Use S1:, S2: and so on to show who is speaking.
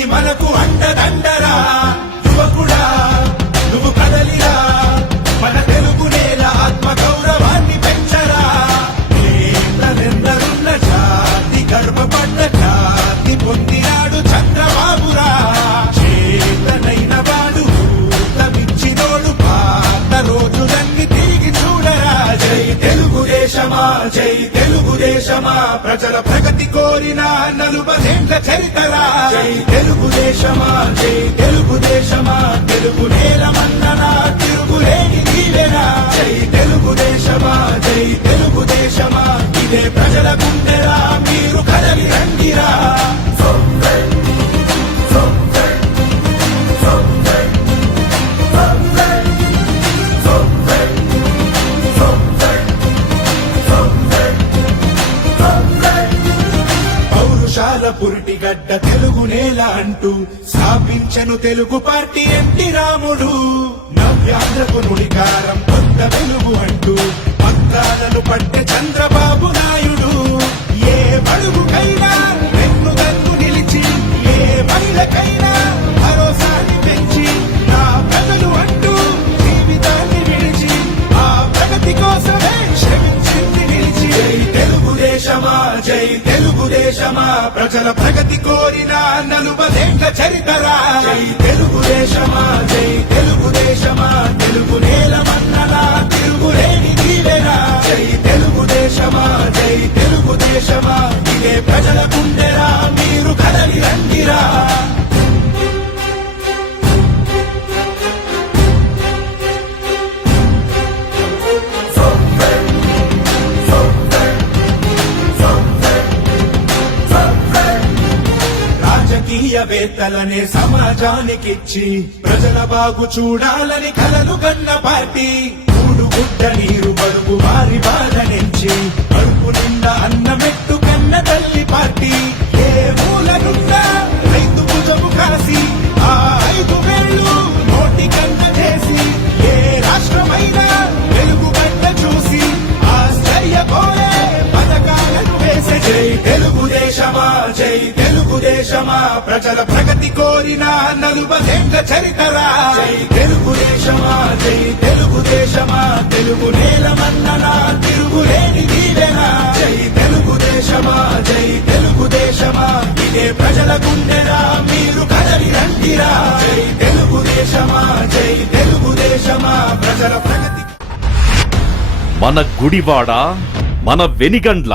S1: Party మనకు అండదండరా. యువకుడా నువ్వు కదలిరా. మన తెలుగు నేల ఆత్మ గౌరవాన్ని పెంచరా. నేతలెందరున్న జాతి గర్వపడ్డ జాతి పొందినాడు చంద్రబాబురా. చేతనైన వాడు తమిచ్చినోడు పాత రోజులన్నీ తిరిగి చూడరా. జై తెలుగుదేశమా జై తెలుగుదేశమా ప్రజల ప్రగతి కోరిన నలుబదేండ్ల చరితరా. జై దేశమా జై తెలుగు దేశమా పురిటి గడ్డ తెలుగు నేల అంటూ స్థాపించను తెలుగు పార్టీ ఎన్టీ రాముడు. నవ్యాంధ్రపు నుడికారం కొత్త వెలుగు అంటూ పత్రాలను పట్టె జై తెలుగుదేశమా? ప్రజల ప్రగతి కోరిన నలుబదేండ్ల చరితరా? జై తెలుగుదేశమా? జై తెలుగుదేశమా? తెలుగు నేలమన్నలా తిరుగులేని దీవెనా జై తెలుగుదేశమా? జై తెలుగుదేశమా? ఇదే ప్రజల గుండెరా? మీరు కదలి రండిరా? రాజకీయవేత్తలనే సమాజానికిచ్చి ప్రజల బాగు చూడాలని కలలు కన్న పార్టీ. మూడు గుడ్డ నీరు జై తెలుగుదేశమా? ప్రజల ప్రగతి కోరిన నలుబదేండ్ల చరితరా? జై తెలుగుదేశమా? జై తెలుగుదేశమా? తెలుగు నేలమన్ననా తిరుగులేని దీవెనా జై తెలుగుదేశమా? జై తెలుగుదేశమా? ఇదే ప్రజల గుండెరా? మీరు కదలి రండిరా? జై తెలుగుదేశమా? జై తెలుగుదేశమా? ప్రజల ప్రగతి
S2: మన గుడివాడ మన వెనిగండ్ల